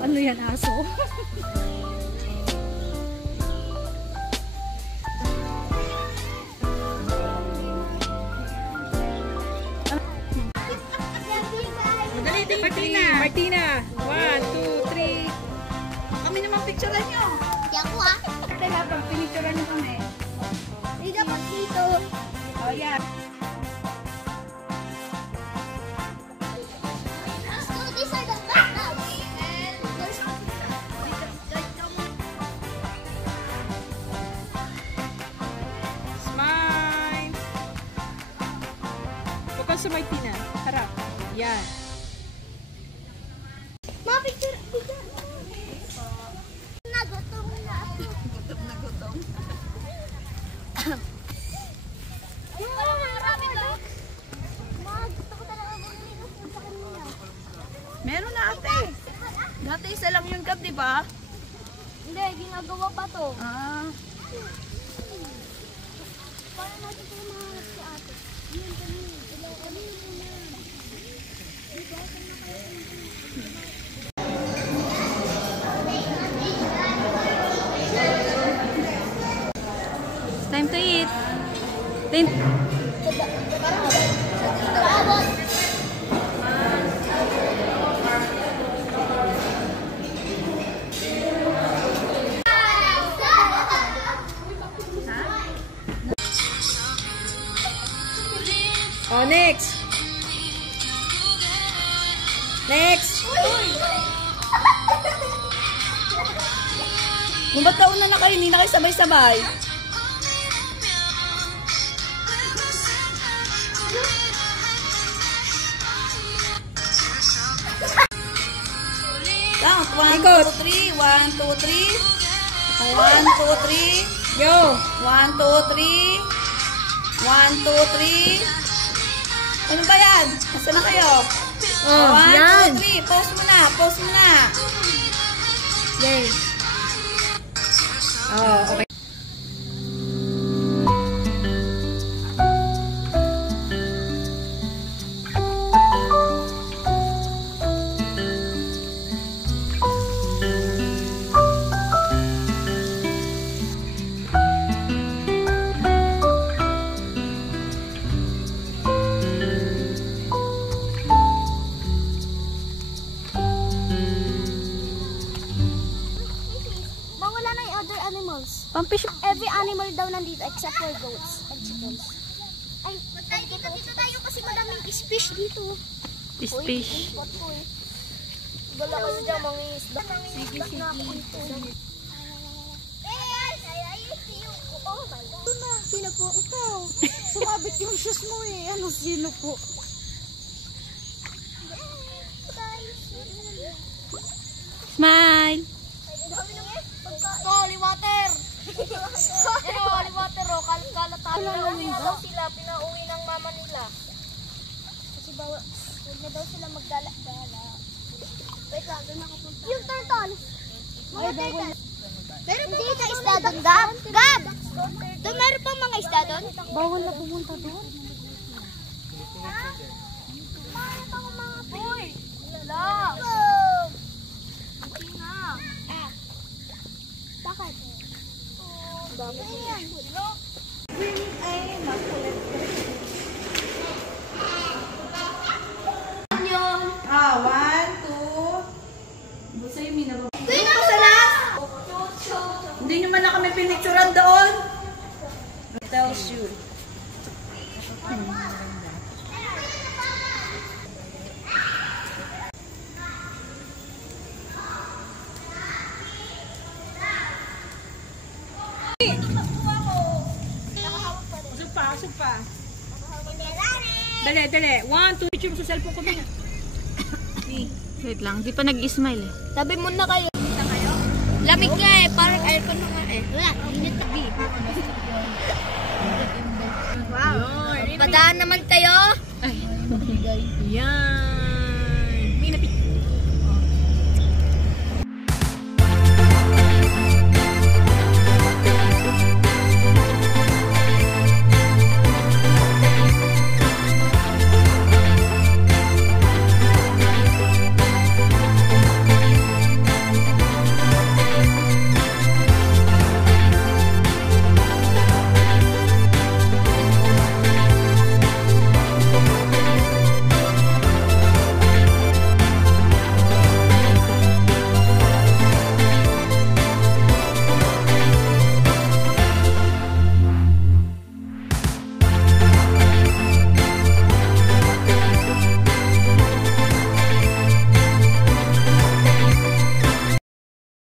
Ano yan, aso? Martina. 1, 2, 3. Kami naman picturean nyo. Di ako ah. Teka, pag pinicturean nyo kami. Hindi dapat dito. Oh, yeah. So these are the bathtubs. Smile. Focus sa Martina. Harap. Yan. Mga picture. Nagutom na ako. Gutom na gutom. Ayun pala marami dogs. Mga gusto ko talaga bumili ng food sa kanila. Meron na ate. Dati isa lang yung cup, di ba? Hindi, ginagawa pa to. Ah. Para natin ito mga si ate. Yun, kami. Kami muna. Time to eat. Oh, next. Next. Kung ba't kauna na kayo, hindi na kayo sabay-sabay. Count. 1, 2, 3. 1, 2, 3. 1, 2, 3. Go. 1, 2, 3. 1, 2, 3. Ano ba yan? Nasaan na kayo? Oh, 1, yan. 2, 3. Pause mo na. Pause mo na. Yay. Oh, okay. Mawala na yung other animals. Pampish. Every animal daw nandito except for goats and chickens. Ay, dito tayo kasi madaming fish dito. Fish. Wala kayo dyan mga isda. Sige. Oh my God. Sino po ikaw? Sumabit yung shoes mo eh. Ano sino po? Smile. Holy water! Holy water o. Kalatahan na daw sila. Pinauwi ng mama nila. Kasi huwag na daw sila maggala-gala. Wait lang, doon nakapunta. Yung turtle. Mga turtle. Hindi ka isda doon, Gab. Gab! Doon meron pa mga isda doon? Bawal na pumunta doon. Ha? Meron pa mga boy. Lala. Hindi nga. Bakit? Dami yan. Ay, makulit. Yun. 1, 2. Basta yung minabang. Doon ako sa last. Hindi nyo man na kami pinicturan doon. Tells you. Supa. Dali. 1, 2, picture mo sa cellphone ko. Wait lang, di pa nag-smile eh. Tabi muna kayo. Lamig nga eh, parang aircon na nga eh. Wala, init tabi. Wow. Padaan naman kayo. Yan.